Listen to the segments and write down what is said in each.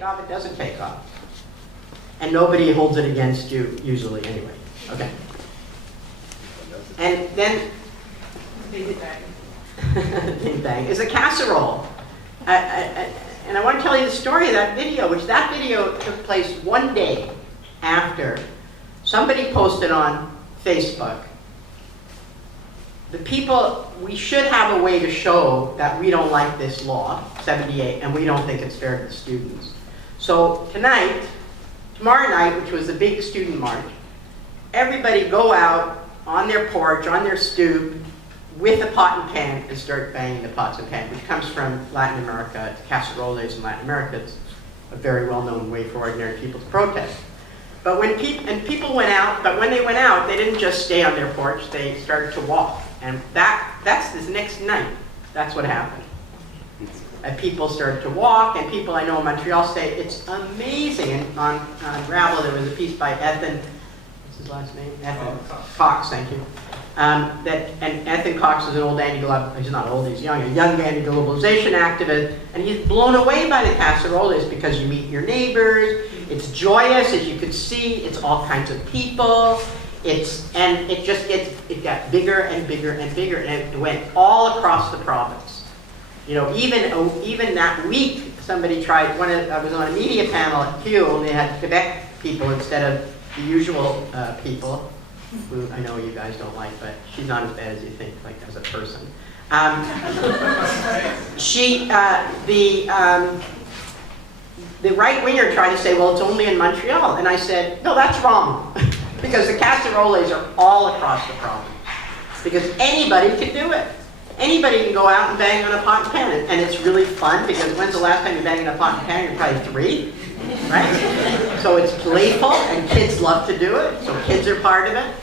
take off, it doesn't take off. And nobody holds it against you, usually, anyway. Okay. And then, Bing bang. Bing bang, is a casserole. And I want to tell you the story of that video, which that video took place one day after somebody posted on Facebook. The people, we should have a way to show that we don't like this law, 78, and we don't think it's fair to the students. So tomorrow night, which was the big student march, everybody go out on their porch, on their stoop, with a pot and pan and start banging the pots and pans, which comes from Latin America. Casseroles in Latin America. It's a very well-known way for ordinary people to protest. But when people went out, but when they went out, they didn't just stay on their porch, they started to walk. And that's this next night. That's what happened. And people started to walk, and people I know in Montreal say it's amazing. And on Rabble, there was a piece by Ethan, what's his last name? Ethan Cox, thank you. And Ethan Cox is an old he's not old, he's young, a young anti-globalization activist, and he's blown away by the casseroles because you meet your neighbors, it's joyous, as you can see, it's all kinds of people, and it got bigger and bigger and bigger, and it went all across the province. You know, even that week, somebody tried, I was on a media panel at Q, and they had Quebec people instead of the usual people, who I know you guys don't like, but she's not as bad as you think, like as a person. The right-winger tried to say, well, it's only in Montreal. And I said, no, that's wrong. Because the casseroles are all across the province. Because anybody can do it. Anybody can go out and bang on a pot and pan. And it's really fun, because when's the last time you banged on a pot and pan? You're probably 3. Right? So it's playful, and kids love to do it, so kids are part of it.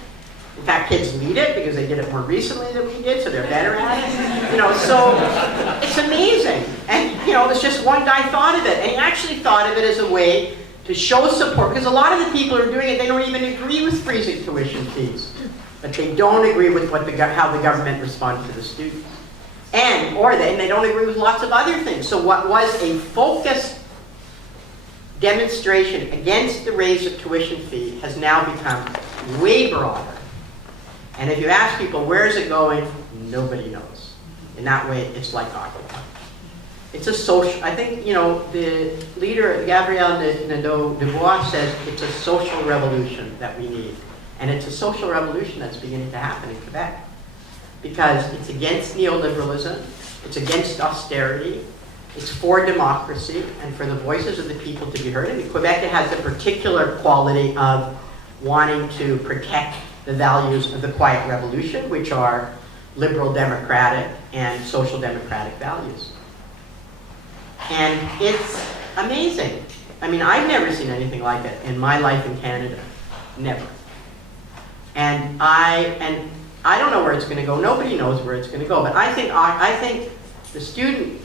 In fact, kids lead it because they did it more recently than we did, so they're better at it. You know, so it's amazing. And, you know, it's just one guy thought of it, and he actually thought of it as a way to show support, because a lot of the people who are doing it, they don't even agree with freezing tuition fees. But they don't agree with how the government responds to the students. And they don't agree with lots of other things. So what was a focused demonstration against the raise of tuition fee has now become way broader. And if you ask people, where is it going? Nobody knows. In that way, it's like Occupy. It's a social, I think, you know, the leader, Gabrielle Nadeau-Dubois, says it's a social revolution that we need. And it's a social revolution that's beginning to happen in Quebec. Because it's against neoliberalism, it's against austerity, it's for democracy and for the voices of the people to be heard. And Quebec has a particular quality of wanting to protect the values of the Quiet Revolution, which are liberal democratic and social democratic values. And it's amazing. I mean, I've never seen anything like it in my life in Canada. Never. And I don't know where it's going to go. Nobody knows where it's going to go. But I think the student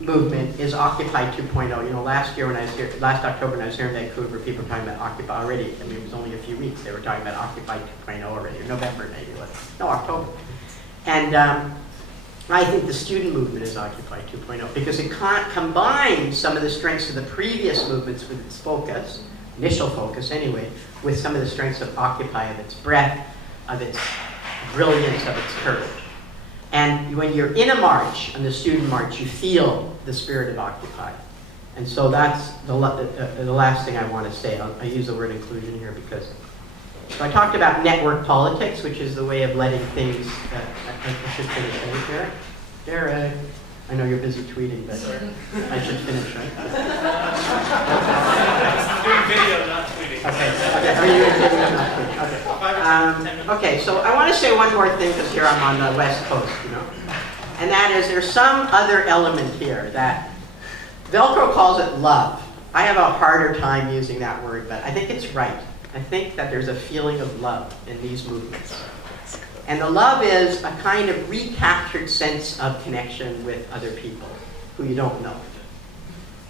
movement is Occupy 2.0. You know, last October when I was here in Vancouver, people were talking about Occupy already. I mean, it was only a few weeks. They were talking about Occupy 2.0 already, or November maybe. No, October. And I think the student movement is Occupy 2.0 because it combines some of the strengths of the previous movements with its focus, initial focus anyway, with some of the strengths of Occupy, of its breadth, of its brilliance, of its courage. And when you're in a march, on the student march, you feel the spirit of Occupy. And so that's the last thing I want to say. I use the word inclusion here because so I talked about network politics, which is the way of letting things, I should finish, right, Derek? Derek, I know you're busy tweeting, but I should finish, right? Doing video, not tweeting. Okay. Are you doing video, not tweeting? Okay. Okay, so I want to say one more thing because here I'm on the West Coast, you know. And that is there's some other element here that Velcro calls it love. I have a harder time using that word, but I think it's right. I think that there's a feeling of love in these movements. And the love is a kind of recaptured sense of connection with other people who you don't know.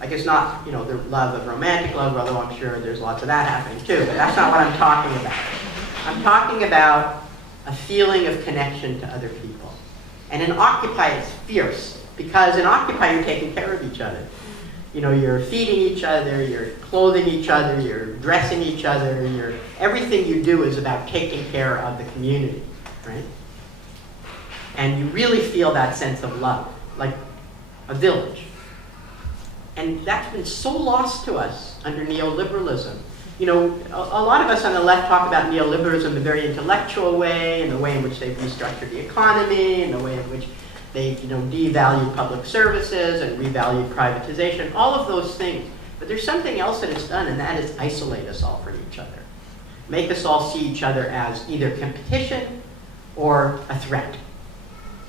Like it's not, you know, the love of romantic love, although I'm sure there's lots of that happening too, but that's not what I'm talking about. I'm talking about a feeling of connection to other people. And in Occupy, it's fierce, because in Occupy, you're taking care of each other. You know, you're feeding each other, you're clothing each other, you're dressing each other, everything you do is about taking care of the community, right? And you really feel that sense of love, like a village. And that's been so lost to us under neoliberalism. You know, a lot of us on the left talk about neoliberalism in a very intellectual way, in the way in which they've restructured the economy, in the way in which they've, you know, devalued public services and revalued privatization, all of those things. But there's something else that it's done, and that is isolate us all from each other. Make us all see each other as either competition or a threat.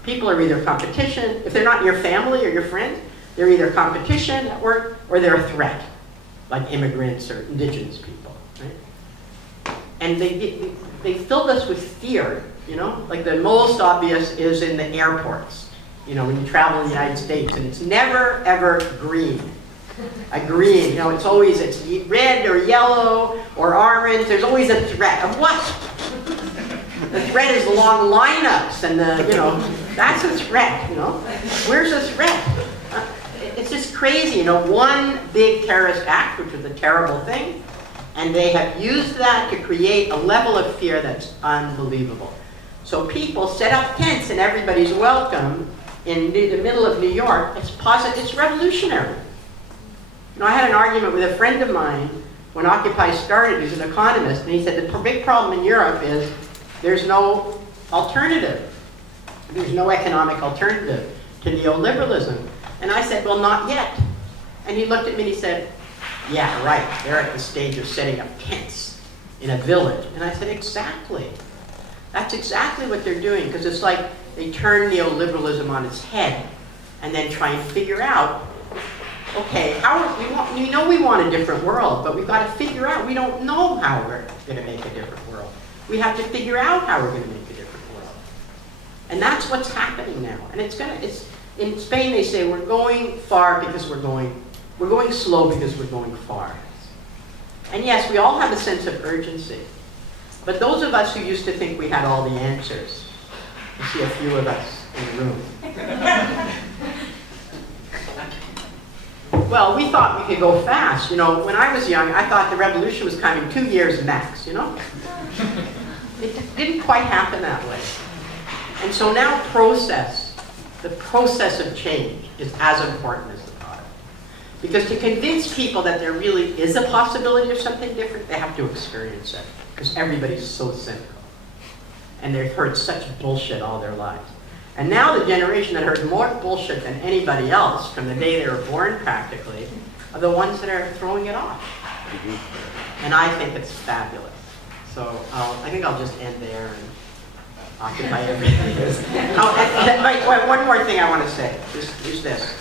People are either competition. If they're not your family or your friends, they're either competition at work or they're a threat, like immigrants or indigenous people, right? And they filled us with fear, you know? Like the most obvious is in the airports, you know, when you travel in the United States, and it's never, ever green. A green, you know, it's red or yellow or orange. There's always a threat of what? The threat is long lineups and you know, that's a threat, you know? Where's the threat? It's just crazy, you know, one big terrorist act, which was a terrible thing, and they have used that to create a level of fear that's unbelievable. So people set up tents and everybody's welcome in the middle of New York. It's revolutionary. You know, I had an argument with a friend of mine when Occupy started, who's an economist, and he said the big problem in Europe is there's no alternative. There's no economic alternative to neoliberalism. And I said, well, not yet. And he looked at me and he said, yeah, right, they're at the stage of setting up tents in a village. And I said, exactly. That's exactly what they're doing, because it's like they turn neoliberalism on its head and then try and figure out, okay, we know we want a different world, but we've got to figure out, we don't know how we're going to make a different world. We have to figure out how we're going to make a different world. And that's what's happening now. And in Spain they say we're going far because we're going slow because we're going far. And yes, we all have a sense of urgency. But those of us who used to think we had all the answers, you see a few of us in the room. Well, we thought we could go fast. You know, when I was young, I thought the revolution was coming 2 years max, you know? It didn't quite happen that way. And so now the process of change is as important as the product. Because to convince people that there really is a possibility of something different, they have to experience it. Because everybody's so cynical. And they've heard such bullshit all their lives. And now the generation that heard more bullshit than anybody else from the day they were born practically are the ones that are throwing it off. And I think it's fabulous. So I think I'll just end there and occupy everything. One more thing I want to say is this.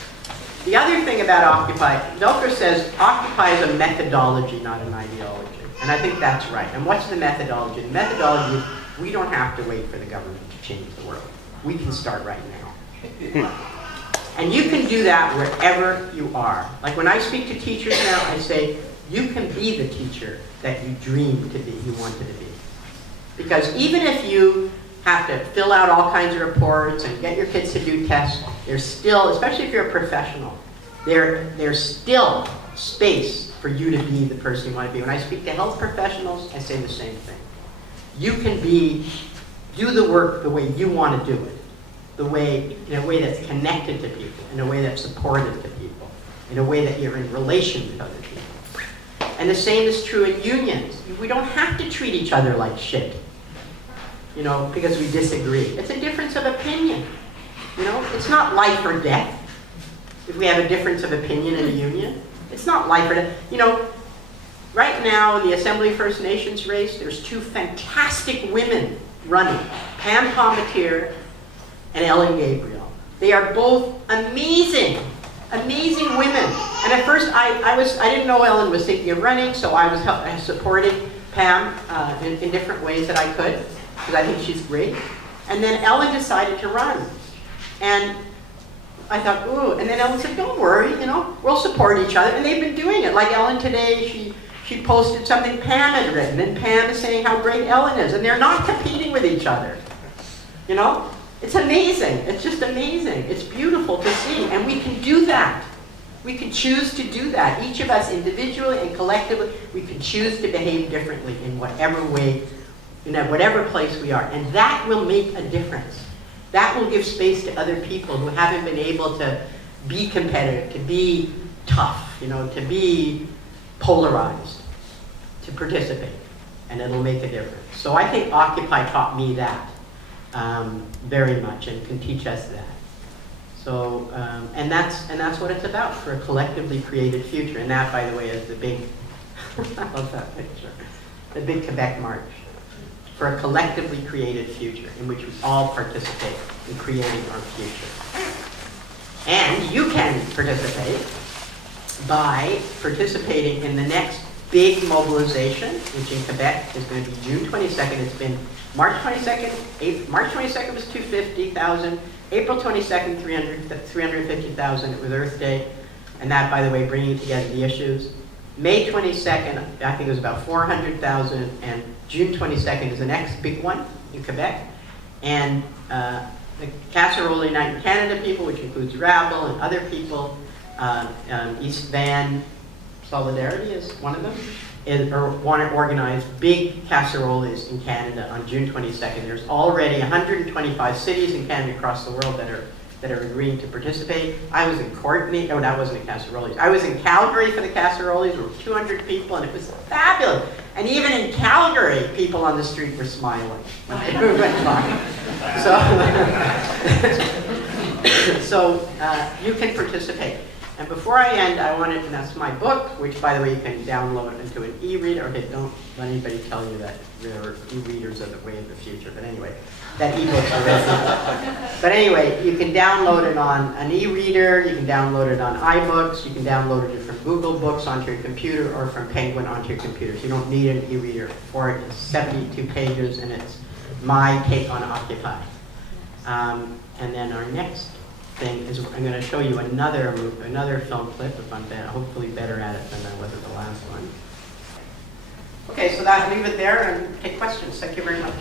The other thing about Occupy, Velcro says Occupy is a methodology, not an ideology. And I think that's right. And what's the methodology? The methodology is we don't have to wait for the government to change the world. We can start right now. And you can do that wherever you are. Like when I speak to teachers now, I say, you can be the teacher that you dreamed to be, you wanted to be. Because even if you have to fill out all kinds of reports and get your kids to do tests, there's still, especially if you're a professional, there's still space for you to be the person you want to be. When I speak to health professionals, I say the same thing. You can do the work the way you want to do it, in a way that's connected to people, in a way that's supportive to people, in a way that you're in relation with other people. And the same is true in unions. We don't have to treat each other like shit, you know, because we disagree. It's a difference of opinion. You know, it's not life or death if we have a difference of opinion in a union. It's not life or death. You know, right now in the Assembly First Nations race, there's two fantastic women running, Pam Palmatier and Ellen Gabriel. They are both amazing, amazing women. And at first, I didn't know Ellen was thinking of running, so I supported Pam in different ways that I could, because I think she's great. And then Ellen decided to run. And I thought, ooh, and then Ellen said, don't worry, you know, we'll support each other. And they've been doing it. Like Ellen today, she posted something Pam had written, and Pam is saying how great Ellen is. And they're not competing with each other. You know? It's amazing. It's just amazing. It's beautiful to see. And we can do that. We can choose to do that. Each of us individually and collectively, we can choose to behave differently in whatever way, in whatever place we are. And that will make a difference. That will give space to other people who haven't been able to be competitive, to be tough, to be polarized, to participate. And it'll make a difference. So I think Occupy taught me that very much and can teach us that. So, and that's what it's about, for a collectively created future. And that, by the way, is the big, I love that picture, the big Quebec March. For a collectively created future in which we all participate in creating our future. And you can participate by participating in the next big mobilization, which in Quebec is going to be June 22nd. It's been March 22nd. March 22nd was 250,000. April 22nd, 350,000. It was Earth Day. And that, by the way, bringing together the issues. May 22nd, I think it was about 400,000. And June 22nd is the next big one in Quebec. And the Casserole Night in Canada people, which includes Rabble and other people, East Van Solidarity is one of them, want to organize big casseroles in Canada on June 22nd. There's already 125 cities in Canada across the world that are agreeing to participate. I was in Courtney, oh, that wasn't a casseroles. I was in Calgary for the casseroles. There were 200 people, and it was fabulous. And even in Calgary, people on the street were smiling when they went by. So you can participate. And before I end, I wanted to, that's my book, which, by the way, you can download into an e-reader. Okay, don't let anybody tell you that e-readers are the way of the future. But anyway, that e-books are ready. But anyway, you can download it on an e-reader. You can download it on iBooks. You can download it from Google Books onto your computer or from Penguin onto your computers. You don't need an e-reader for it. It's 72 pages, and it's my take on Occupy. And then our next thing is I'm going to show you another film clip, if I'm hopefully better at it than I was at the last one. Okay, so I'll leave it there and take questions. Thank you very much.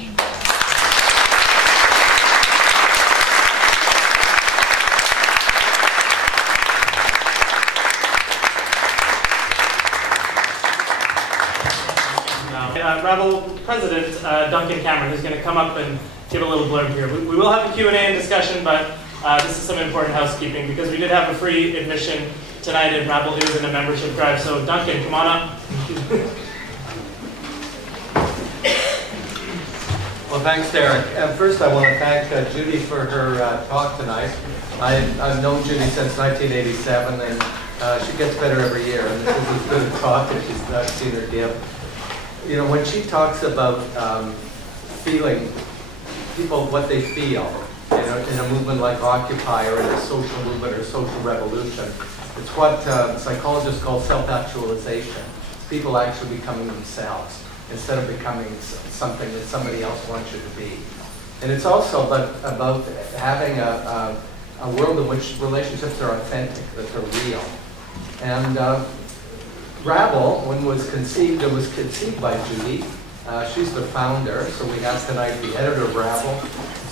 Rabble President Duncan Cameron is going to come up and give a little blurb here. We will have a Q&A and discussion, but this is some important housekeeping because we did have a free admission tonight and Rabble is in a membership drive. So Duncan, come on up. Well, thanks, Derek. First, I want to thank Judy for her talk tonight. I've known Judy since 1987, and she gets better every year. And this is as good a talk as I've seen her give. You know, when she talks about feeling people what they feel, in a movement like Occupy or in a social movement or social revolution, it's what psychologists call self-actualization. It's people actually becoming themselves instead of becoming something that somebody else wants you to be. And it's also about having a world in which relationships are authentic, that they're real. And Rabble, when it was conceived by Judy. She's the founder, so we have tonight the editor of Rabble,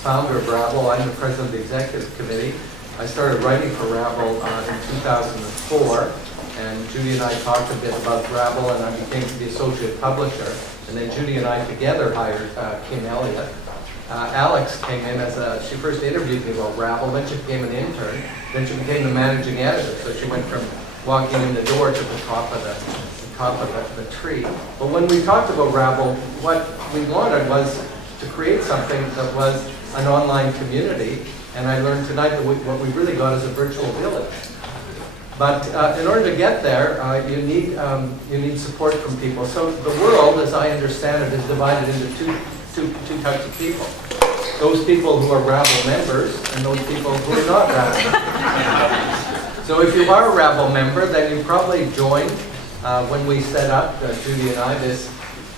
founder of Rabble. I'm the president of the executive committee. I started writing for Rabble in 2004, and Judy and I talked a bit about Rabble, and I became the associate publisher. And then Judy and I together hired Kim Elliott. Alex came in she first interviewed me about Rabble, then she became an intern, then she became the managing editor. So she went from walking in the door to the top of the tree. But when we talked about Rabble, what we wanted was to create something that was an online community, and I learned tonight that what we really got is a virtual village. But in order to get there, you need support from people. So the world, as I understand it, is divided into two types of people. Those people who are Rabble members and those people who are not Rabble members. So if you are a Rabble member, then you probably joined when we set up, Judy and I, this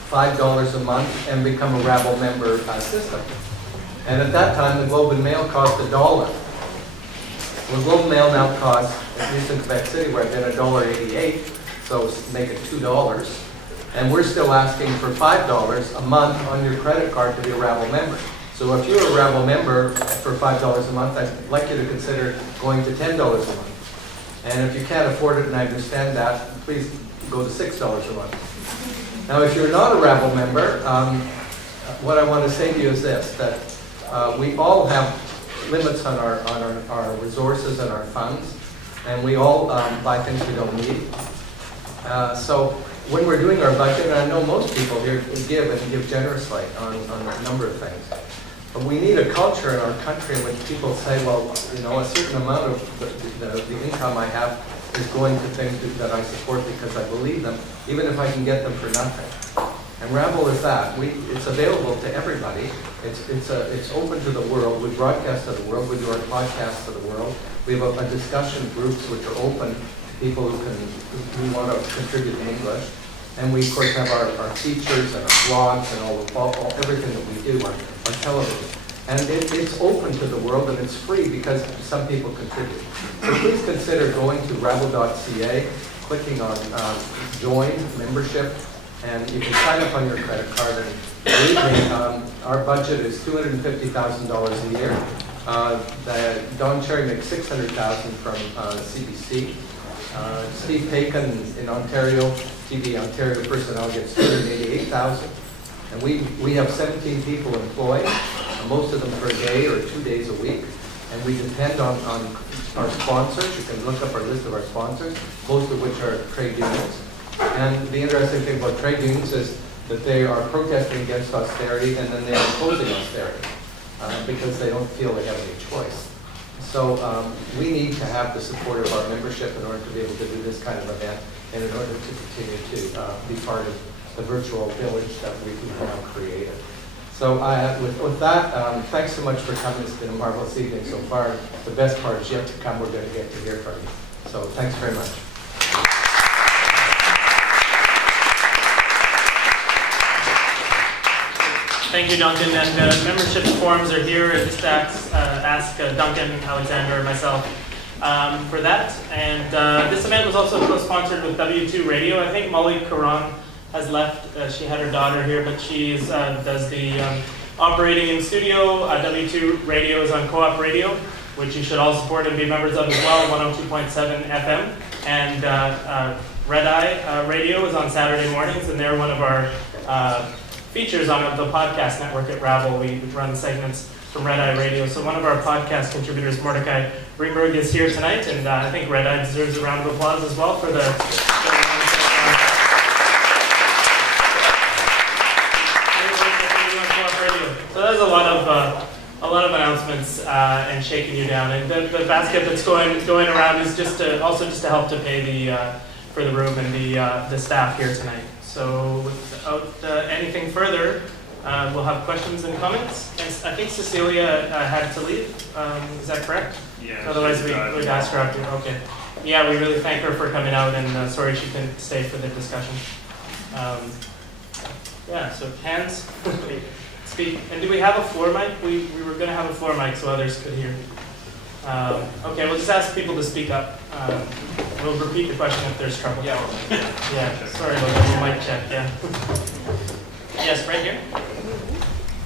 $5 a month and become a Rabble member system. And at that time, the Globe and Mail cost $1. Well, the Globe and Mail now costs, at least in Quebec City, where I've been, $1.88, so make it $2. And we're still asking for $5 a month on your credit card to be a Rabble member. So if you're a Rabble member for $5 a month, I'd like you to consider going to $10 a month. And if you can't afford it, and I understand that, please go to $6 a month. Now, if you're not a Rabble member, what I want to say to you is this, that we all have limits on our resources and our funds, and we all buy things we don't need. So when we're doing our budget, and I know most people here give and give generously on a number of things, but we need a culture in our country in which people say, well, you know, a certain amount of the income I have is going to things that I support because I believe them, even if I can get them for nothing. And Rabble is that. It's available to everybody. It's open to the world. We broadcast to the world. We do our podcast to the world. We have a discussion groups which are open to people who want to contribute in English. And we, of course, have our features and our blogs and all everything that we do on television. And it's open to the world, and it's free because some people contribute. So please consider going to rabble.ca, clicking on Join Membership, and you can sign up on your credit card. And believe me, our budget is $250,000 a year. Don Cherry makes $600,000 from CBC. Steve Paikin in Ontario, TV Ontario personnel gets $288,000. And we have 17 people employed, most of them for a day or 2 days a week. And we depend on our sponsors. You can look up our list of our sponsors, most of which are trade unions. And the interesting thing about trade unions is that they are protesting against austerity, and then they are opposing austerity because they don't feel they have any choice. So we need to have the support of our membership in order to be able to do this kind of event, and in order to continue to be part of the virtual village that we've now created. So with that, thanks so much for coming. It's been a marvelous evening so far. The best part is yet to come. We're going to get to hear from you. So thanks very much. Thank you, Duncan. And membership forms are here. Just ask Duncan, Alexander, or myself for that. And this event was also co-sponsored with Pt2 Radio. I think Molly Caron has left. She had her daughter here, but she does the operating in studio. Pt2 Radio is on Co-op Radio, which you should all support and be members of as well, 102.7 FM. And Red Eye Radio is on Saturday mornings, and they're one of our features on the podcast network at Rabble. We run segments from Red Eye Radio. So one of our podcast contributors, Mordecai Greenberg, is here tonight, and I think Red Eye deserves a round of applause as well for the So there's a lot of announcements and shaking you down. And the basket that's going around is also to help to pay for the room and the staff here tonight. So without anything further, we'll have questions and comments. And I think Cecilia had to leave. Is that correct? Yeah. Otherwise, we'd ask her up to. Okay. Yeah, we really thank her for coming out, and sorry she couldn't stay for the discussion. Yeah. So hands. Speak. And do we have a floor mic? We were going to have a floor mic so others could hear. Okay, we'll just ask people to speak up. We'll repeat the question if there's trouble. Yeah. Yeah. Sorry about that. Mic check. Yeah. Yes, right here.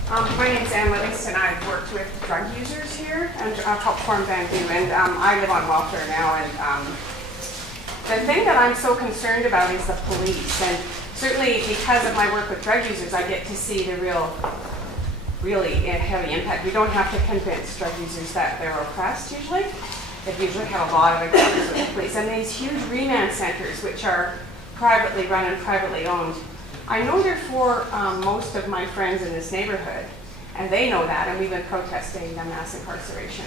My name's Anne Livingston. I've worked with drug users here and helped form Bandu, and I live on welfare now. And the thing that I'm so concerned about is the police, and certainly because of my work with drug users, I get to see the really heavy impact. We don't have to convince drug users that they're oppressed usually. They've usually had a lot of encounters with the police. And these huge remand centers, which are privately run and privately owned, I know they're for most of my friends in this neighborhood, and they know that, and we've been protesting the mass incarceration.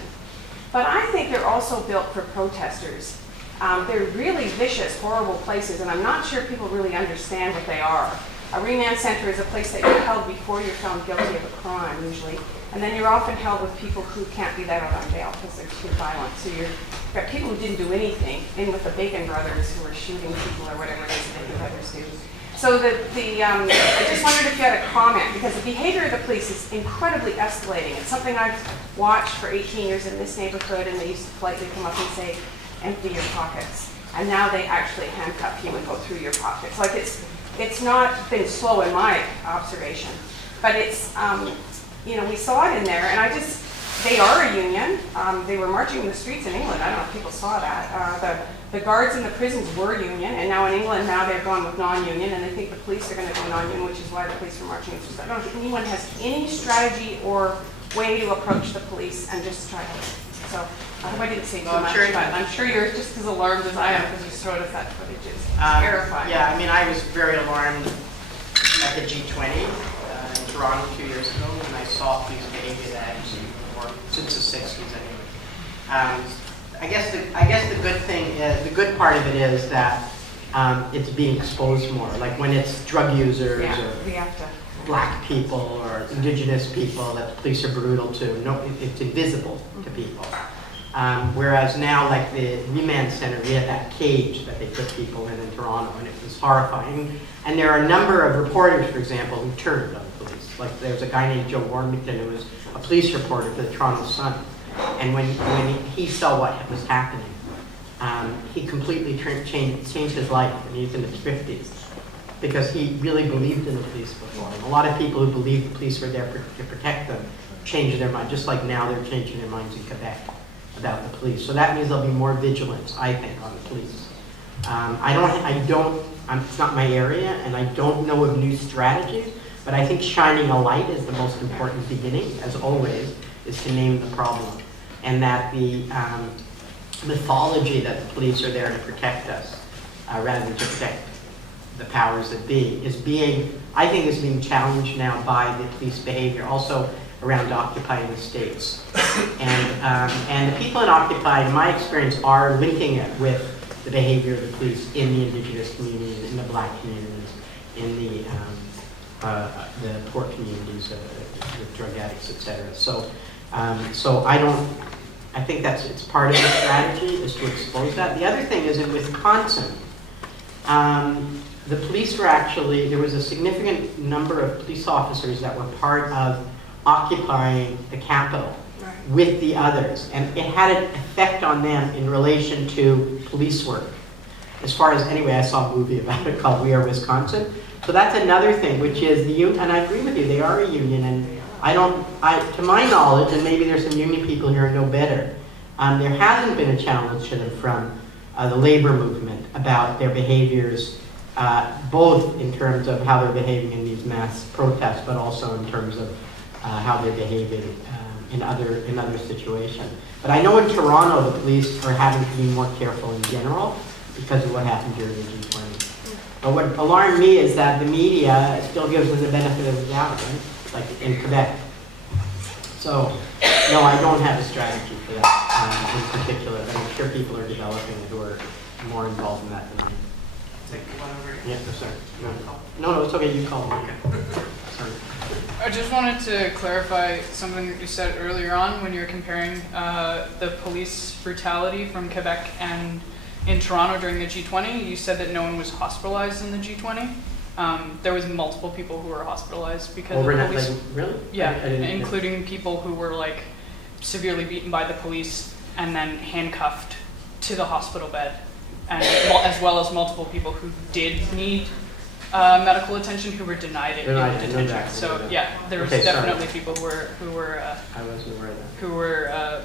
But I think they're also built for protesters. They're really vicious, horrible places, and I'm not sure people really understand what they are. A remand center is a place that you're held before you're found guilty of a crime, usually. And then you're often held with people who can't be let out on bail because they're too violent. So you've got people who didn't do anything, in with the Bacon brothers who are shooting people or whatever it is the Bacon brothers do. So I just wondered if you had a comment, because the behavior of the police is incredibly escalating. It's something I've watched for 18 years in this neighborhood, and they used to politely come up and say, empty your pockets. And now they actually handcuff you and go through your pockets. Like it's not been slow in my observation, but it's, we saw it in there, and they are a union. They were marching in the streets in England. I don't know if people saw that. the guards in the prisons were union, and now in England, now they're going with non-union, and they think the police are going to go non-union, which is why the police are marching. I don't think anyone has any strategy or way to approach the police and just try to. So I hope I didn't say too much, but I'm sure you're just as alarmed as I am because you showed us that footage. It's terrifying. Yeah, I mean, I was very alarmed at the G20 in Toronto 2 years ago when I saw police behavior that I've seen before, since the 60s anyway. I guess the good thing is, the good part of it is that it's being exposed more. Like when it's drug users or black people or indigenous people that the police are brutal to, no, it's invisible to people. Whereas now, like the remand center, we had that cage that they put people in Toronto, and it was horrifying. And there are a number of reporters, for example, who turned on the police. Like there was a guy named Joe Warmington who was a police reporter for the Toronto Sun. And when he saw what was happening, he completely changed his life, and he's in his 50s, because he really believed in the police before. And a lot of people who believed the police were there to protect them changed their mind, just like now they're changing their minds in Quebec about the police. So that means there'll be more vigilance, I think, on the police. It's not my area, and I don't know of new strategies, but I think shining a light is the most important beginning, as always, is to name the problem. And that the mythology that the police are there to protect us, rather than to protect the powers that be, I think is being challenged now by the police behavior, also around Occupy in the States. And the people in Occupy, in my experience, are linking it with the behavior of the police in the indigenous communities, in the black communities, in the poor communities, with drug addicts, etc. So I think it's part of the strategy is to expose that. The other thing is in Wisconsin, the police were actually, there was a significant number of police officers that were part of occupying the Capitol with the others. And it had an effect on them in relation to police work. As far as, anyway, I saw a movie about it called We Are Wisconsin. So that's another thing, which is the union, and I agree with you, they are a union, and to my knowledge, and maybe there's some union people here who know better, there hasn't been a challenge to them from the labor movement about their behaviors, both in terms of how they're behaving in these mass protests, but also in terms of how they're behaving in other situations. But I know in Toronto, the police are having to be more careful in general because of what happened during the G20. But what alarmed me is that the media still gives them the benefit of the doubt, right? Like in Quebec. So, no, I don't have a strategy for that in particular, but I'm sure people are developing it who are more involved in that than I am. Take one over here. Yeah, sorry. No, it's okay, you call me. Okay. Sorry. I just wanted to clarify something that you said earlier on when you were comparing the police brutality from Quebec and in Toronto during the G20. You said that no one was hospitalized in the G20. There was multiple people who were hospitalized because of police. Really? Yeah, including people who were like severely beaten by the police and then handcuffed to the hospital bed, and as well as multiple people who did need medical attention who were denied it in detention. So yeah, there was definitely people who were I wasn't aware of that. Who were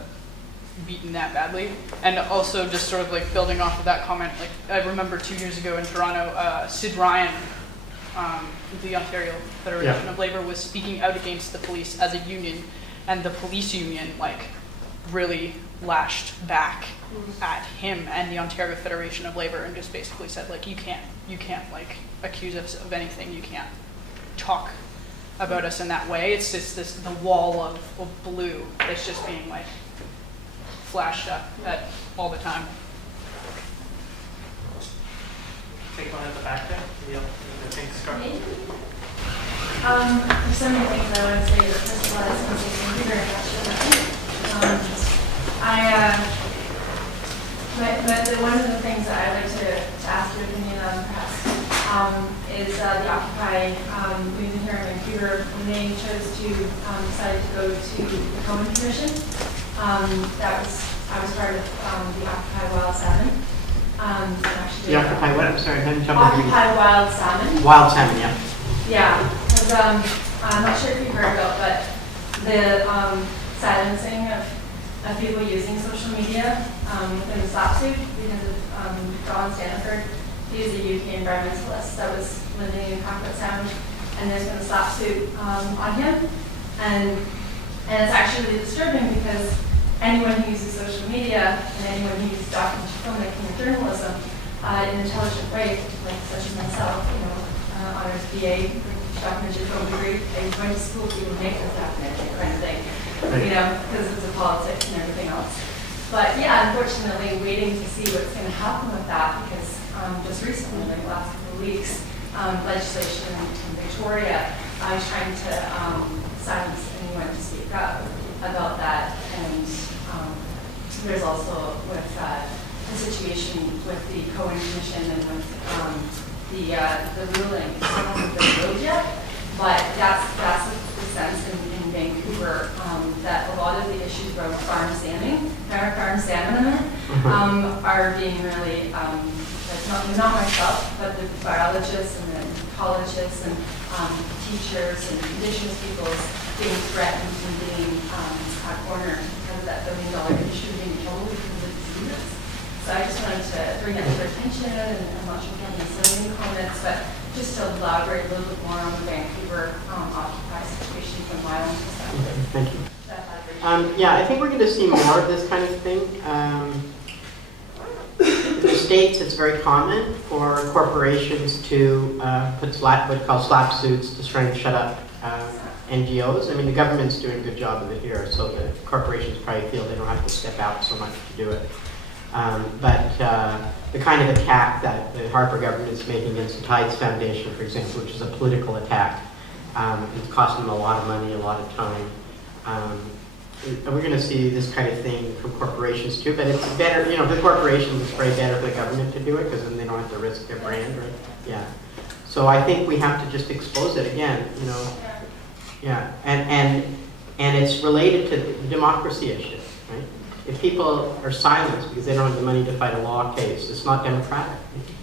beaten that badly. And also just sort of like building off of that comment, like I remember 2 years ago in Toronto, Sid Ryan, the Ontario Federation of Labour, was speaking out against the police as a union, and the police union like really lashed back at him and the Ontario Federation of Labour and just basically said like you can't like accuse us of anything, you can't talk about us in that way. It's just the wall of blue that's just being like flashed up at all the time. Take one at the back there. Thanks, Scott. There's so many things I want to say, but first of all, I just want to say thank you very much for listening. One of the things that I'd like to ask your opinion on, perhaps, is the Occupy movement here in Vancouver. When they chose to decide to go to the Common Commission, I was part of the Occupy Wild Salmon. The Occupy what? I'm sorry, I didn't jump over you. Occupy Wild Salmon. Wild salmon, yeah. Yeah, because I'm not sure if you heard about, but the silencing of of people using social media within the SLAP suit because of John Stanford. He's a UK environmentalist that was living in Cockpit Sound, and there's been a SLAP suit on him. And it's actually really disturbing because anyone who uses social media and anyone who uses documents for filmmaking or journalism in an intelligent way, like such as myself, you know, honors BA, documentary film degree, I went to school to even make this documentary kind of thing, you know, because it's a politics and everything else. But yeah, unfortunately, waiting to see what's going to happen with that because just recently, like the last couple of weeks, legislation in Victoria is trying to silence anyone to speak up about that. And there's also with the situation with the Cohen Commission and with the ruling. It's not been ruled yet, but that's the sense in Vancouver that a lot of the issues around farm salmon are being really, not myself, but the biologists and the ecologists and teachers and indigenous peoples being threatened and being cornered because of that $1 billion issue being told because of diseases. So I just wanted to bring that to your attention, and I'm not sure if you have any zoning comments, but just to elaborate a little bit more on the Vancouver Occupy situation from my own perspective. Thank you. Yeah, I think we're going to see more of this kind of thing. In the States, it's very common for corporations to put what we call slap suits to try and shut up NGOs. I mean, the government's doing a good job of it here, so the corporations probably feel they don't have to step out so much to do it. But the kind of attack that the Harper government's making against the Tides Foundation, for example, which is a political attack, it's costing them a lot of money, a lot of time. We're going to see this kind of thing from corporations too, but it's better, you know, the corporations, it's probably better for the government to do it because then they don't have to risk their brand, right? Yeah. So I think we have to just expose it again, you know. Yeah, and it's related to the democracy issue, right? If people are silenced because they don't have the money to fight a law case, it's not democratic.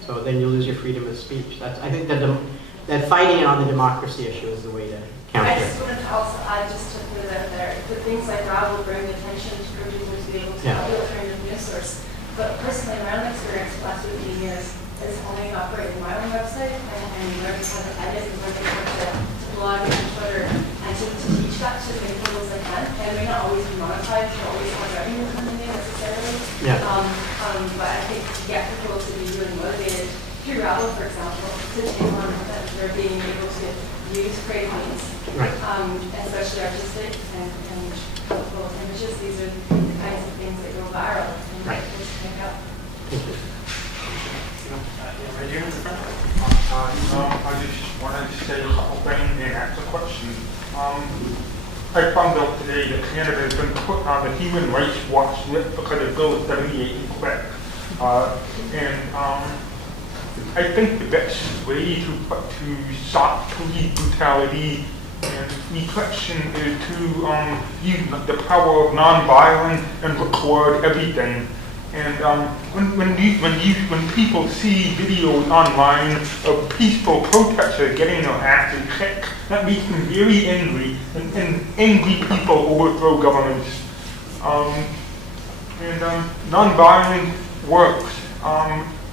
So then you lose your freedom of speech. I think that fighting on the democracy issue is the way to counter it. I just wanted to also add, just to put it out there, that things like Rabble bring attention to producers to be able to have an alternative news source. But personally, my own experience with last 15 years is owning and operating my own website and learning how to edit and learning how to blog and Twitter and to teach that to as many people as I can. And it may not always be monetized or always have revenue coming in necessarily. Yeah. But I think to get people to be really motivated through Rabble, for example, to take on that they're being able to use creative means, right. Especially artistic and colorful images. These are the kinds of things that go viral and right. Just pick up. Right here in the front. I just wanted to say a couple things and ask a question. I found out today that Canada has been put on the Human Rights Watch list because of Bill 78 in Quebec. I think the best way to stop police brutality and repression is to use the power of non-violence and record everything. And when people see videos online of peaceful protesters getting their asses kicked, that makes them very angry, and angry people overthrow governments. Non-violence works.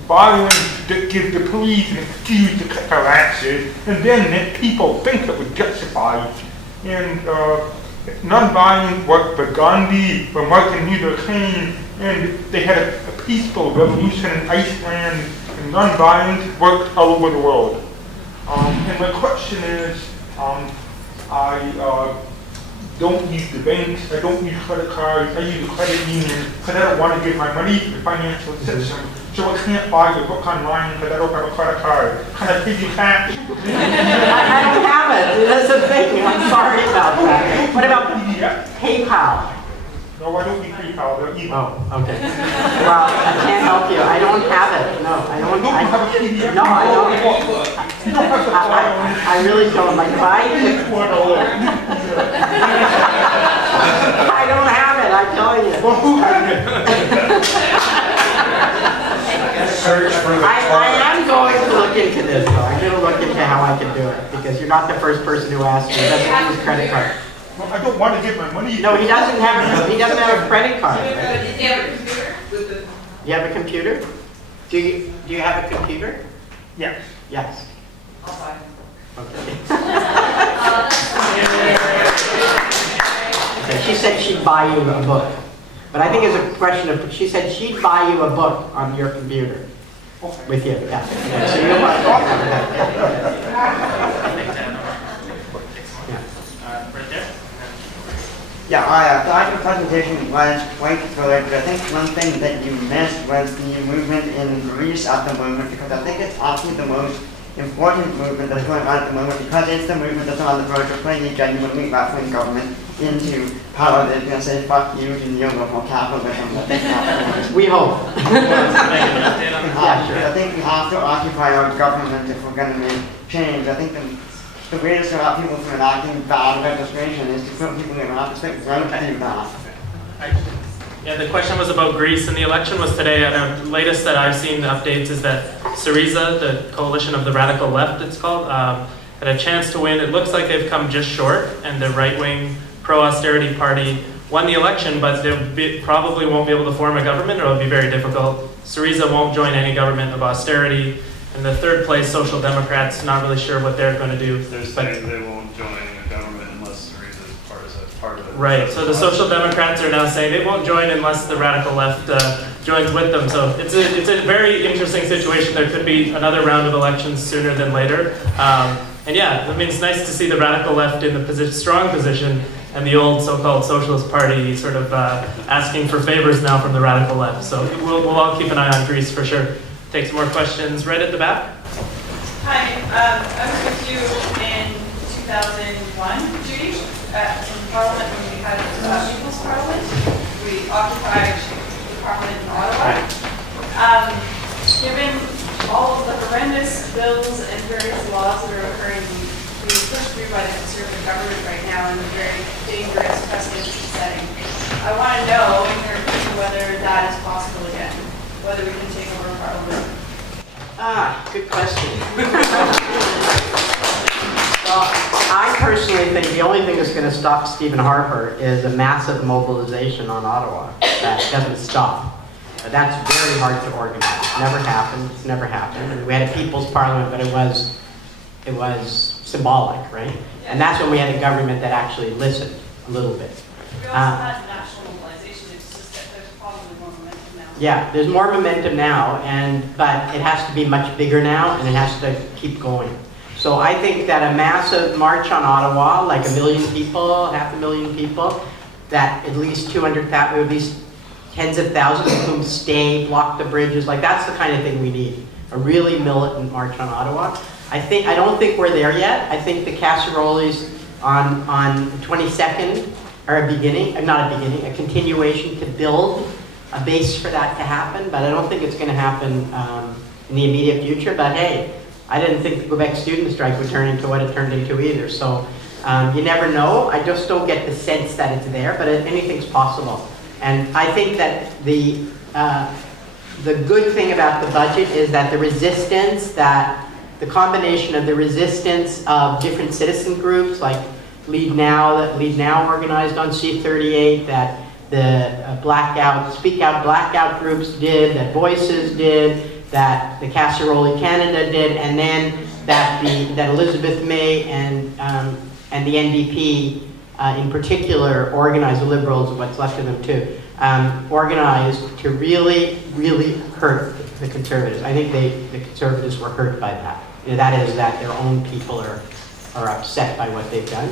Violence that gives the police an excuse to kick their asses, and then people think it was justified. And non-violence worked for Gandhi, for Martin Luther King, and they had a peaceful revolution in Iceland, and non-violence worked all over the world. And my question is, I don't use the banks, I don't use credit cards, I use a credit union because I don't want to give my money to the financial system. So I can't buy your book online because I don't have a credit card. Can I give you cash? I don't have it. That's the thing. I'm sorry about that. What about PayPal? No, I don't need PayPal. They're email. Oh, okay. Well, I can't help you. I don't have it. No, I don't. No, I don't. I really don't. Like, if I don't have it. I'm telling you. Well, who has it? I am going to look into this, though. I'm going to look into how I can do it, because you're not the first person who asked me. Doesn't use credit card. Well, I don't want to give my money. No, he doesn't have. He doesn't have a credit card. Do Right? you have a computer? You have a computer? Do you have a computer? Yes. Yes. I'll buy it. Okay. Okay. She said she'd buy you a book, but I think it's a question of. She said she'd buy you a book on your computer. With you, yeah. So you don't want to talk about that. Right there. Yeah, I thought your presentation was quite good, but I think one thing that you missed was the movement in Greece at the moment, because I think it's actually the most important movement that's going on at the moment, because it's the movement that's on the verge of putting a genuinely left-wing government into power that's going to say, fuck you to neoliberal capitalism. We hope. Yeah, sure. I think we have to occupy our government if we're going to make change. I think the way to stop people from enacting bad legislation is to put people in office that won't do that. Yeah, the question was about Greece, and the election was today. And the latest that I've seen, the updates, is that Syriza, the coalition of the radical left, it's called, had a chance to win. It looks like they've come just short, and the right-wing pro-austerity party won the election, but they probably won't be able to form a government, or it'll be very difficult. Syriza won't join any government of austerity. And the third place, Social Democrats, not really sure what they're going to do. They're saying they won't join a government unless Syriza is part of it. Right, so the Social Democrats are now saying they won't join unless the radical left joins with them. So it's a very interesting situation. There could be another round of elections sooner than later. And yeah, I mean, it's nice to see the radical left in the strong position, and the old so-called Socialist Party sort of asking for favors now from the radical left. So we'll all keep an eye on Greece for sure. Take some more questions right at the back. Hi, I was with you in 2001, Judy, in Parliament when we had People's Parliament. We occupied the Parliament in Ottawa. Given all of the horrendous bills and various laws that are occurring, being pushed through by the Conservative government right now in a very dangerous precedent setting, I want to know, in your opinion, whether that is possible again. Whether we can take over Parliament. Good question. Well, I personally think the only thing that's going to stop Stephen Harper is a massive mobilization on Ottawa that doesn't stop. That's very hard to organize. Never happened. It's never happened. And we had a People's Parliament, but it was symbolic, right? Yeah. And that's when we had a government that actually listened a little bit. We also had national mobilization. It's just that there's probably more momentum now. Yeah, there's more momentum now, but it has to be much bigger now, and it has to keep going. So I think that a massive march on Ottawa, like 1 million people, 500,000 people, that at least 200,000, at least tens of thousands of whom stay, block the bridges, like that's the kind of thing we need. A really militant march on Ottawa. I don't think we're there yet. I think the casseroles on 22nd are a beginning, not a beginning, a continuation to build a base for that to happen, but I don't think it's going to happen in the immediate future. But hey, I didn't think the Quebec student strike would turn into what it turned into either. So you never know. I just don't get the sense that it's there, but anything's possible. And I think that the good thing about the budget is that the resistance, the combination of the resistance of different citizen groups like Lead Now, that Lead Now organized on C38, that the Speak Out Blackout groups did, that Voices did, that the Casserole Canada did, and then that Elizabeth May and the NDP in particular organized, the Liberals, what's left of them too, organized to really, really hurt the Conservatives. I think the Conservatives were hurt by that. That is that their own people are upset by what they've done.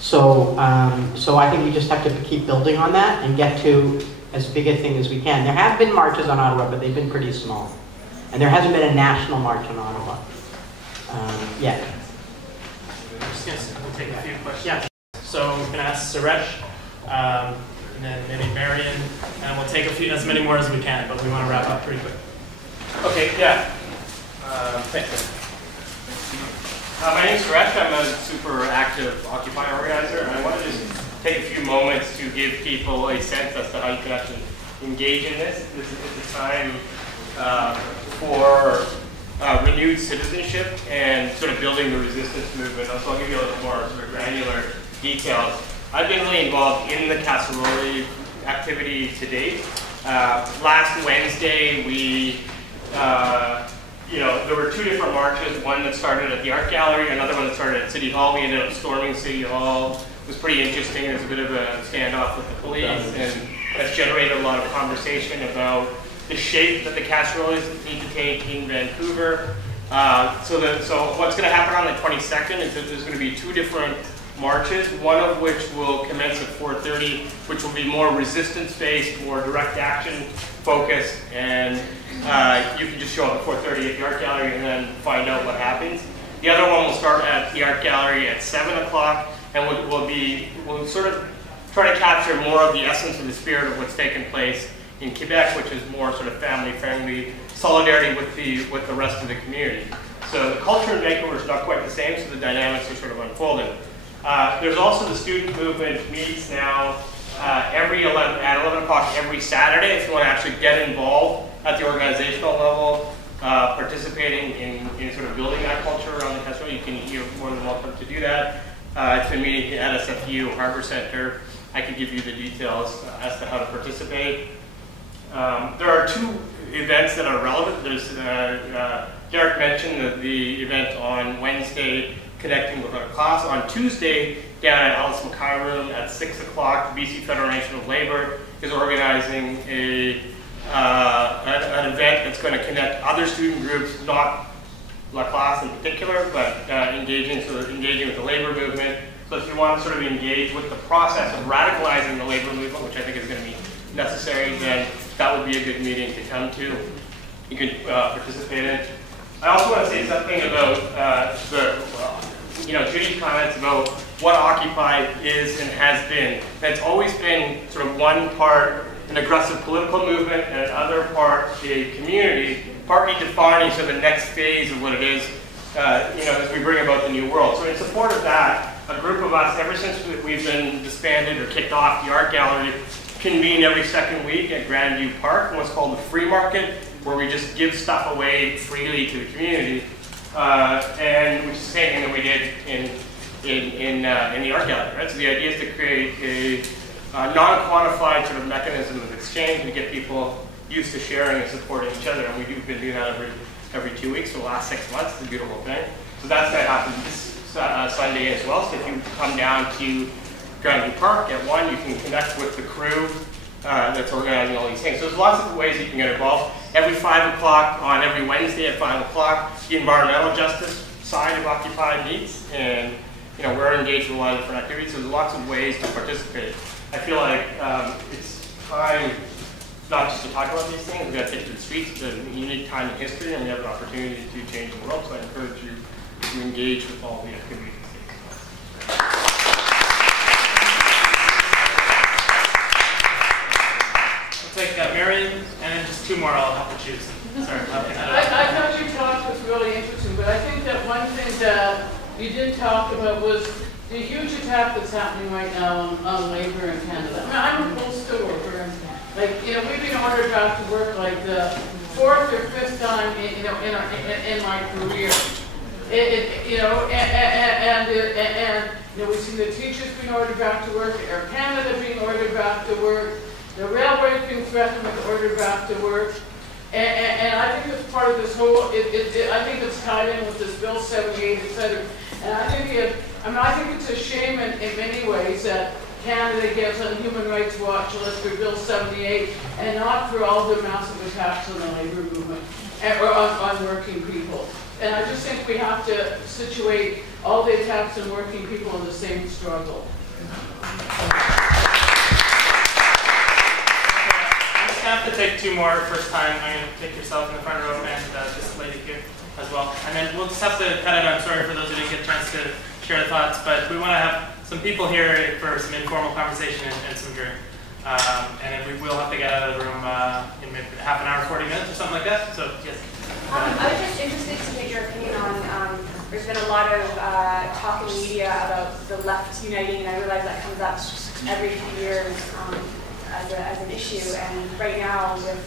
So I think we just have to keep building on that and get to as big a thing as we can. There have been marches on Ottawa, but they've been pretty small. And there hasn't been a national march on Ottawa yet. We'll take a few questions. Yeah. So we can ask Suresh, and then maybe Marion, and we'll take as many more as we can, but we want to wrap up pretty quick. Okay, yeah. Thanks. My name's Suresh. I'm a super active Occupy organizer, and I want to just take a few moments to give people a sense as to how you can actually engage in this. This is a time for renewed citizenship and sort of building the resistance movement. So I'll give you a little more sort of granular details. I've been really involved in the casserole activity to date. Last Wednesday, we, there were two different marches, one that started at the Art Gallery, another one that started at City Hall. We ended up storming City Hall. It was pretty interesting. There was a bit of a standoff with the police, and that's generated a lot of conversation about the shape that the casseroles need to take in Vancouver. So what's going to happen on the 22nd is that there's going to be two different marches, one of which will commence at 4:30, which will be more resistance-based, more direct action focused, and you can just show up at 4:30 at the Art Gallery and then find out what happens. The other one will start at the Art Gallery at 7 o'clock, and we'll sort of try to capture more of the essence and the spirit of what's taken place in Quebec, which is more sort of family-friendly, solidarity with the rest of the community. So the culture in Vancouver is not quite the same, so the dynamics are sort of unfolding. There's also the student movement meets now at 11 o'clock every Saturday. If you want to actually get involved at the organizational level, participating in sort of building that culture around the casserole, you're more than welcome to do that. It's been meeting at SFU Harbor Center. I can give you the details as to how to participate. There are two events that are relevant. There's Derek mentioned the event on Wednesday, Connecting with Our Class. On Tuesday, down at Alice Mackay Room at 6 o'clock, the BC Federation of Labor is organizing an event that's going to connect other student groups, not La Classe in particular, but engaging with the labor movement. So if you want to sort of engage with the process of radicalizing the labor movement, which I think is going to be necessary, then that would be a good meeting to come to. You can participate in. I also want to say something about Judy's comments about what Occupy is and has been. It's always been sort of one part an aggressive political movement and another part a community, partly defining sort of the next phase of what it is, as we bring about the new world. So in support of that, a group of us, ever since we've been disbanded or kicked off the Art Gallery, convene every second week at Grandview Park in what's called the free market, where we just give stuff away freely to the community, and which is the same thing that we did in the Art Gallery. Right? So the idea is to create a non-quantified sort of mechanism of exchange and get people used to sharing and supporting each other. And we've been doing that every 2 weeks for the last 6 months. It's a beautiful thing. So that's going to happen this Sunday as well. So if you come down to Grandview Park at 1, you can connect with the crew that's organizing all these things. So there's lots of ways you can get involved. Every 5 o'clock on every Wednesday at 5 o'clock, the environmental justice side of Occupy meets, and we're engaged in a lot of different activities. So there's lots of ways to participate. I feel like it's time not just to talk about these things. We've got to take to the streets. It's a unique time in history, and we have an opportunity to change the world. So I encourage you to engage with all the activities. Take Marion, and then just 2 more I'll have to choose. Sorry, I thought your talk was really interesting, but I think that one thing that you didn't talk about was the huge attack that's happening right now on labor in Canada. I mean, I'm a postal worker, and we've been ordered back to work like the 4th or 5th time in my career. We've seen the teachers being ordered back to work, Air Canada being ordered back to work. The railway being threatened with order back to work, and I think it's part of this whole. I think it's tied in with this Bill 78, etc. And I think it's a shame in many ways that Canada gets on Human Rights Watch list for Bill 78, and not for all the massive attacks on the labor movement or on working people. And I just think we have to situate all the attacks on working people in the same struggle. I have to take 2 more first time. I'm going to take yourself in the front row and this lady here as well. And then we'll just have to cut it. I'm sorry for those who didn't get a chance to share thoughts, but we want to have some people here for some informal conversation and some drink. And then we will have to get out of the room in maybe half an hour, 40 minutes or something like that. So, yes. I was just interested to get your opinion on, there's been a lot of talk in the media about the left uniting, and I realize that comes up every few years. As an issue, and right now with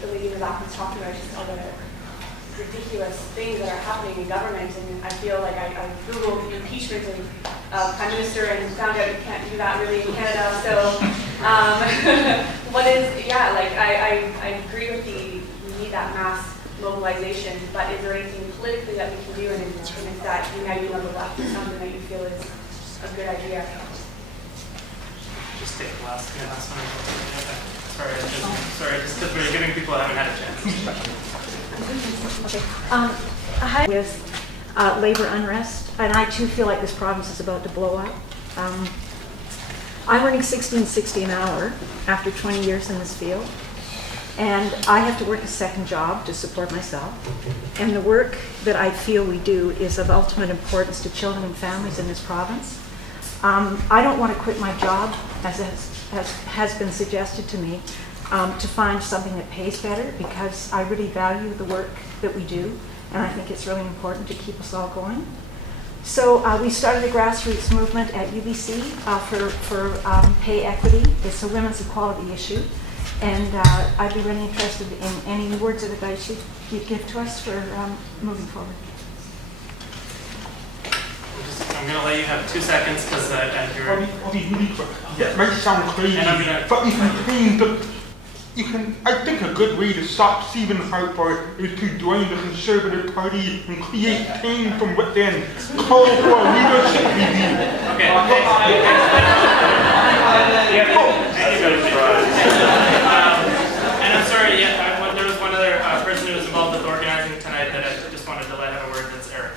the lady in the back was talking about just all the ridiculous things that are happening in government, and I feel like I Googled impeachment of Prime Minister and found out you can't do that really in Canada, so I agree with we need that mass mobilization, but is there anything politically that we can do, and is that uniting of the left is something that you feel is a good idea? Just take the last one. Sorry, just because we're giving people who haven't had a chance. Okay. I had with labor unrest, and I too feel like this province is about to blow up. I'm earning $16.60 an hour after 20 years in this field, and I have to work a second job to support myself. And the work that I feel we do is of ultimate importance to children and families in this province. I don't want to quit my job, as has been suggested to me, to find something that pays better, because I really value the work that we do, and I think it's really important to keep us all going. So we started a grassroots movement at UBC for pay equity. It's a women's equality issue, and I'd be really interested in any words of advice you'd give to us for moving forward. I'm going to let you have 2 seconds because I'll be really quick. It might sound crazy, but I think a good way to stop Stephen Harper is to join the Conservative Party and create pain from within. Call for a leadership review. Okay. And I'm sorry, there was one other person who was involved with organizing tonight that I just wanted to let have a word. That's Eric.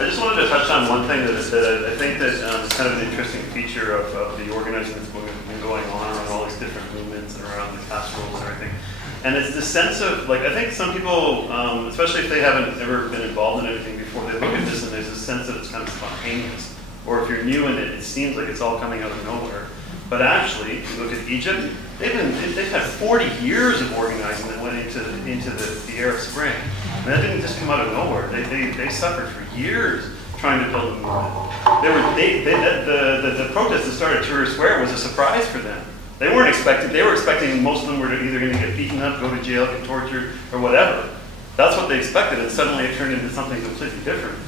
I just wanted to touch on one thing that I think that is kind of an interesting feature of the organizing that's been going on around all these different movements and around the casseroles and everything. And it's the sense of, like, I think some people, especially if they haven't ever been involved in anything before, they look at this and there's a sense that it's kind of spontaneous. Or if you're new in it, it seems like it's all coming out of nowhere. But actually, if you look at Egypt, they've had 40 years of organizing that went into the Arab Spring. And that didn't just come out of nowhere. They suffered for years trying to build a movement. The protest that started at Tahrir Square was a surprise for them. They weren't expecting. They were expecting most of them were either going to get beaten up, go to jail, get tortured, or whatever. That's what they expected, and suddenly it turned into something completely different.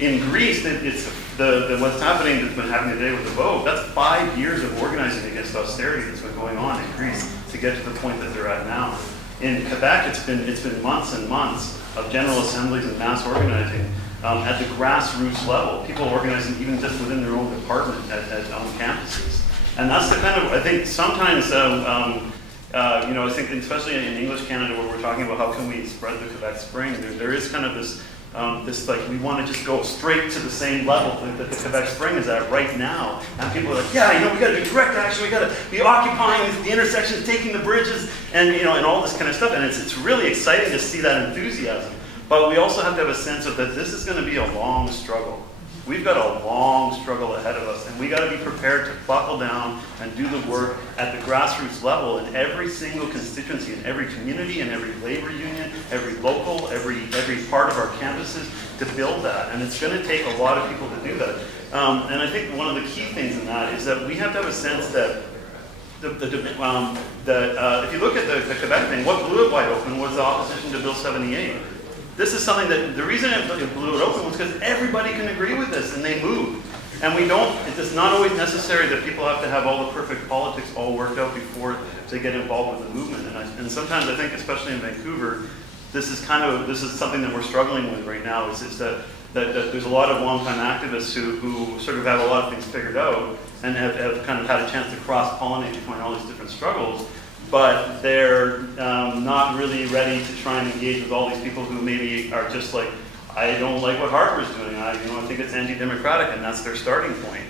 In Greece, what's happening that's been happening today with the vote, that's 5 years of organizing against austerity that's been going on in Greece to get to the point that they're at now. In Quebec, it's been months and months of general assemblies and mass organizing at the grassroots level. People organizing even just within their own department on campuses. And that's the kind of, I think sometimes, I think especially in English Canada where we're talking about how can we spread the Quebec Spring, there is kind of this we want to just go straight to the same level that the Quebec Spring is at right now. And people are like, yeah, we got to do direct action, we got to be occupying the intersections, taking the bridges, and and all this kind of stuff. And it's really exciting to see that enthusiasm. But we also have to have a sense of that this is going to be a long struggle. We've got a long struggle ahead of us, and we got to be prepared to buckle down and do the work at the grassroots level in every single constituency, in every community, in every labor union, every local, every part of our campuses to build that. And it's going to take a lot of people to do that. And I think one of the key things in that is that we have to have a sense that if you look at the Quebec thing, what blew it wide open was the opposition to Bill 78. This is something that, the reason it blew it open was because everybody can agree with this, and they moved. And it's not always necessary that people have to have all the perfect politics all worked out before they get involved with the movement. And sometimes I think, especially in Vancouver, this is something that we're struggling with right now, is that there's a lot of longtime activists who sort of have a lot of things figured out and have kind of had a chance to cross-pollinate between all these different struggles. But they're not really ready to try and engage with all these people who maybe are just like, I don't like what Harper's doing. I think it's anti-democratic, and that's their starting point.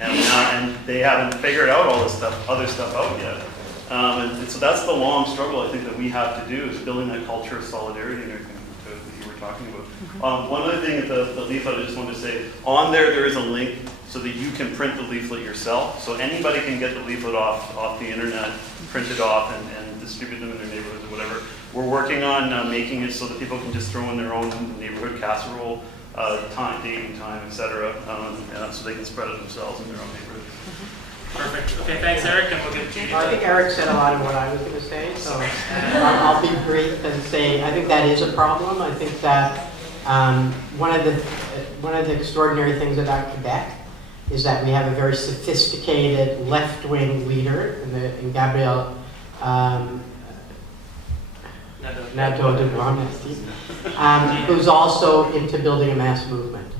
And they haven't figured out all this other stuff out yet. And so that's the long struggle I think that we have to do, is building that culture of solidarity and everything that you were talking about. One other thing, the leaflet, I just wanted to say, on there is a link so that you can print the leaflet yourself. So anybody can get the leaflet off the internet, print it off, and distribute them in their neighborhoods or whatever. We're working on making it so that people can just throw in their own neighborhood casserole, date and time, etc., so they can spread it themselves in their own neighborhood. Perfect. Okay, thanks, Eric, and we'll get Judy. I think Eric said a lot of what I was going to say, so I'll be brief and say I think that is a problem. I think that one of the extraordinary things about Quebec is that we have a very sophisticated left-wing leader in Gabriel Nadeau-Dubois, who's also into building a mass movement.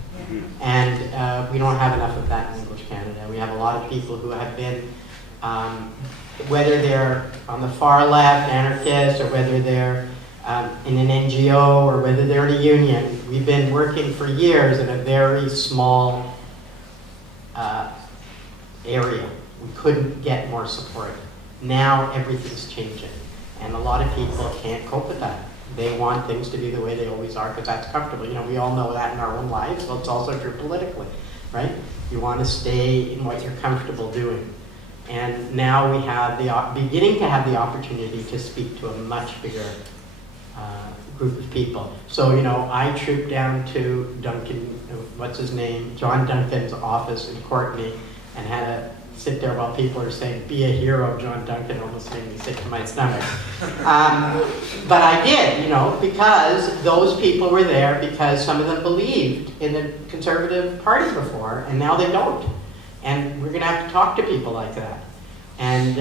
And we don't have enough of that in English Canada. We have a lot of people who have been, whether they're on the far left, anarchists, or whether they're in an NGO, or whether they're in a union, we've been working for years in a very small area. We couldn't get more support. Now everything's changing. And a lot of people can't cope with that. They want things to be the way they always are because that's comfortable. You know, we all know that in our own lives, but it's also true politically, right? You want to stay in what you're comfortable doing. And now we have beginning to have the opportunity to speak to a much bigger group of people. So, you know, I trooped down to Duncan, what's his name, John Duncan's office in Courtenay, and had to sit there while people are saying, be a hero, John Duncan, almost made me sick to my stomach. But I did, you know, because those people were there because some of them believed in the Conservative Party before, and now they don't. And we're going to have to talk to people like that. And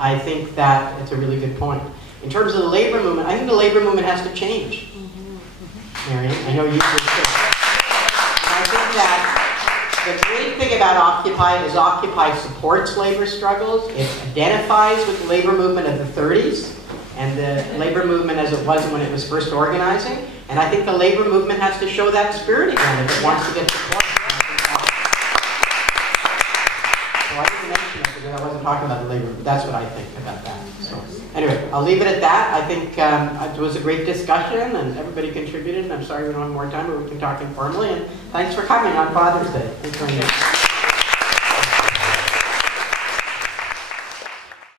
I think that it's a really good point. In terms of the labor movement, I think the labor movement has to change. Marion, I know you do too. And I think that the great thing about Occupy is Occupy supports labor struggles. It identifies with the labor movement of the 30s and the labor movement as it was when it was first organizing. And I think the labor movement has to show that spirit again if it wants to get support. So I didn't mention it because I wasn't talking about the labor movement. That's what I think about that. So anyway, I'll leave it at that. I think it was a great discussion and everybody contributed. And I'm sorry we don't have more time, but we can talk informally. And thanks for coming on Father's Day. Thanks very much.